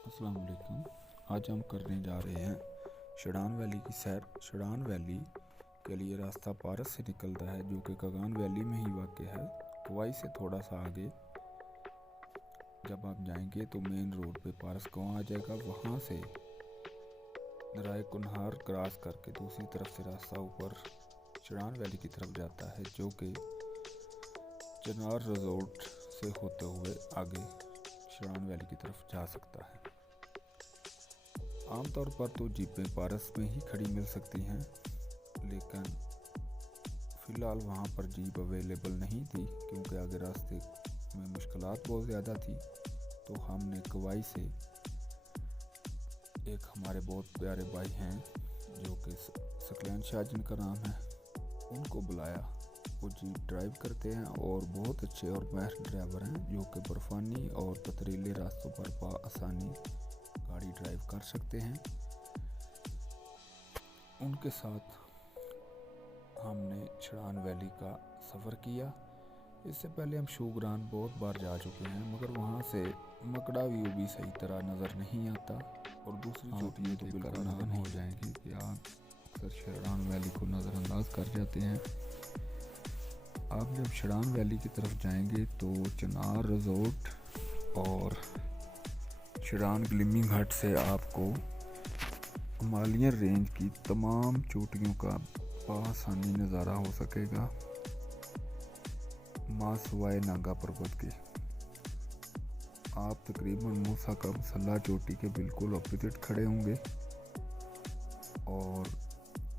अस्सलाम वालेकुम। आज हम करने जा रहे हैं शरान वैली की सैर। शरान वैली के लिए रास्ता पारस से निकलता है, जो कि कागान वैली में ही वाक़ है। क्वाई से थोड़ा सा आगे जब आप जाएंगे तो मेन रोड पे पारस गाँव आ जाएगा। वहाँ से नराय कुनहार क्रॉस करके दूसरी तरफ से रास्ता ऊपर शरान वैली की तरफ जाता है, जो कि चिनार रिजॉर्ट से होते हुए आगे शरान वैली की तरफ जा सकता है। आमतौर पर तो जीपें पारस में ही खड़ी मिल सकती हैं, लेकिन फ़िलहाल वहाँ पर जीप अवेलेबल नहीं थी क्योंकि आगे रास्ते में मुश्किलात बहुत ज़्यादा थी। तो हमने कवाई से एक हमारे बहुत प्यारे भाई हैं जो कि सकलैन शाह जिनका नाम है, उनको बुलाया। वो जीप ड्राइव करते हैं और बहुत अच्छे और माहिर ड्राइवर हैं, जो कि बर्फ़ानी और पथरीले रास्तों पर आसानी गाड़ी ड्राइव कर सकते हैं। उनके साथ हमने शरान वैली का सफ़र किया। इससे पहले हम शूगरान बहुत बार जा चुके हैं, मगर वहाँ से मकड़ा व्यू भी सही तरह नज़र नहीं आता और दूसरी चोटियाँ तो बिल्कुल नज़र हो जाएंगी कि आप अक्सर शरान वैली को नज़रअंदाज कर जाते हैं। आप जब शरान वैली की तरफ जाएंगे तो चिनार रिजॉर्ट और शरान ग्लिमिंग हट से आपको हिमालयन रेंज की तमाम चोटियों का बआसानी नज़ारा हो सकेगा, मासवाए नागा पर्वत के। आप तकरीबन मूसा का मसल्ला चोटी के बिल्कुल अपोजिट खड़े होंगे और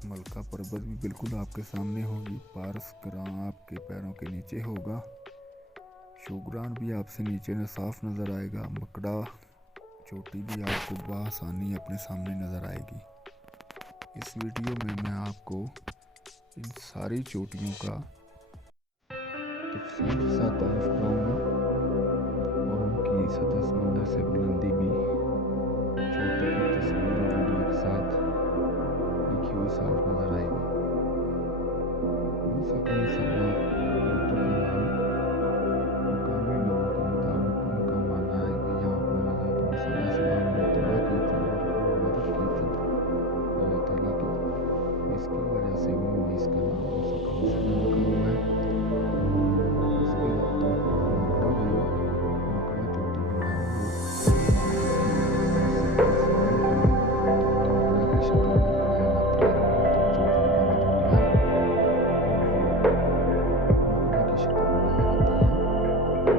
मलका पर्वत भी बिल्कुल आपके सामने होगी। पारस ग्रां आपके पैरों के नीचे होगा। शूगरान भी आपसे नीचे में साफ नज़र आएगा। मकड़ा चोटी भी आपको बआसानी अपने सामने नज़र आएगी। इस वीडियो में मैं आपको इन सारी चोटियों का तफसील के साथ तारुफ कराऊंगा और उनकी सतह समंदर से बुलंदी भी चोटी की तस्वीर और वीडियो के साथ लिखी हुई साफ नज़र आएगी। मूसा का मसल्ला चोटी पे नहीं, मकामी लोगों के मुताबिक उनका मानना है कि यहाँ पर हज़रत मूसा अलैहिस्सलाम ने दुआ की थी और इबादत की थी अल्लाह ताला की। इसकी वजह से उन्होंने इसका नाम मूसा का मसल्ला रखा हुआ है। उसके अलावा मकड़ा व्यू, मकड़ा चोटी जो है वो सवाल हुई तो मकड़ा की शक्ल में बनाया जाता है। बहुत इन चोटियों का मजमूआ है और वो मकड़ा की शक्ल में नज़र आती हैं। मलका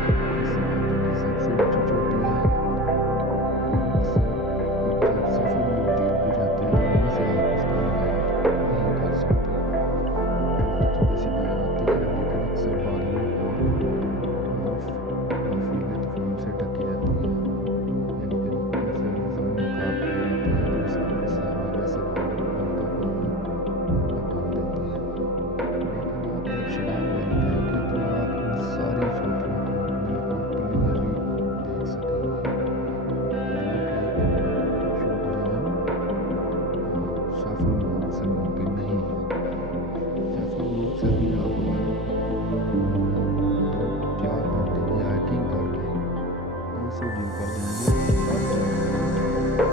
पर्वत इस वैली की सबसे ऊंची चोटी है और अक्सर जब सफ़र लोग जीप पे जाते हैं तो वहाँ से आप इसका नज़ारा नहीं कर सकते। चोटी थोड़ी सी नज़र आती है, लेकिन अक्सर बादलों और बर्फीले तूफान से ढकी रहती है, यानी कि मौसम नकाब किए रहते हैं, तो इस हवाले से लोग मलका को वहाँ का नाम देते हैं। लेकिन आप जब शरान वैली जाएंगे तो आप इन सारी चोटियों को बिल्कुल क्लियरली देख सकेंगे, जो कि शूगरान और सैफुल मलूक से मुमकिन नहीं है। सैफुल मलूक से भी आप अगर 2-4 घंटे की हाइकिंग करके दूसरी जीप पर जाएंगे तब जाकर आपको ये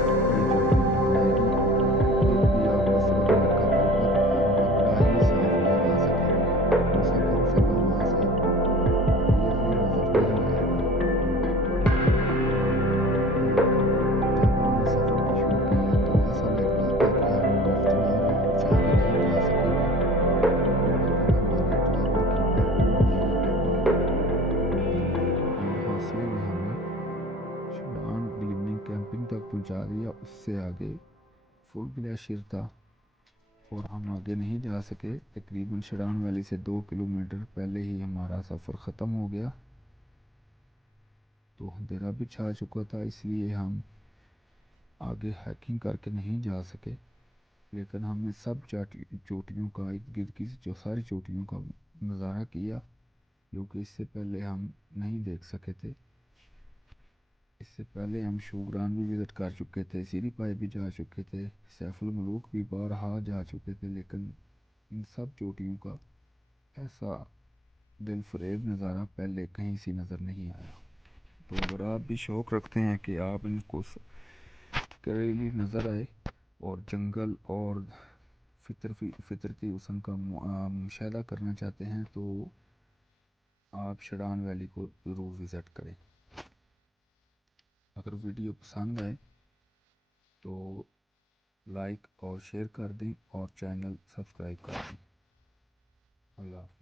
चोटियाँ नज़र आएगी। फिर भी आपको सिर्फ मलका पर्वत और मकड़ा ही साफ नज़र आ सकेंगे। मूसा का मसल्ला वहाँ से क्लियरली नज़र नहीं आएगा। और जब हमने सफ़र भी शुरू किया तो ऐसा लग रहा था कि हम इतना कुछ आगे नहीं जा सकेंगे, लेकिन हमारे ड्राइवर की बाखूबी और हौसले ने हमें शरान ग्लिमिंग कैंपिंग तक पहुंचा दिया। उससे आगे फुल ग्लेशियर था और हम आगे नहीं जा सके। तकरीबन शरान वैली से 2 किलोमीटर पहले ही हमारा सफ़र ख़त्म हो गया, तो अंधेरा भी छा चुका था, इसलिए हम आगे हाइकिंग करके नहीं जा सके। लेकिन हमने सब चोटियों का, इर्द गिर्द की जो सारी चोटियों का नज़ारा किया, जो कि इससे पहले हम नहीं देख सके थे। इससे पहले हम शूगरान भी विज़िट कर चुके थे, सीरी पाए भी जा चुके थे, सैफुल मलूक भी बारहा जा चुके थे, लेकिन इन सब चोटियों का ऐसा दिल फरेब नज़ारा पहले कहीं से नज़र नहीं आया। تو اگر آپ بھی شوق رکھتے ہیں کہ آپ ان کو قریبی نظر آئے اور جنگل اور فطرتی حسن کا مشاہدہ کرنا چاہتے ہیں تو آپ شڑان ویلی کو ضرور وزٹ کریں۔ اگر ویڈیو پسند آئے تو لائک اور شیئر کر دیں اور چینل سبسکرائب کر دیں۔ اللہ حافظ۔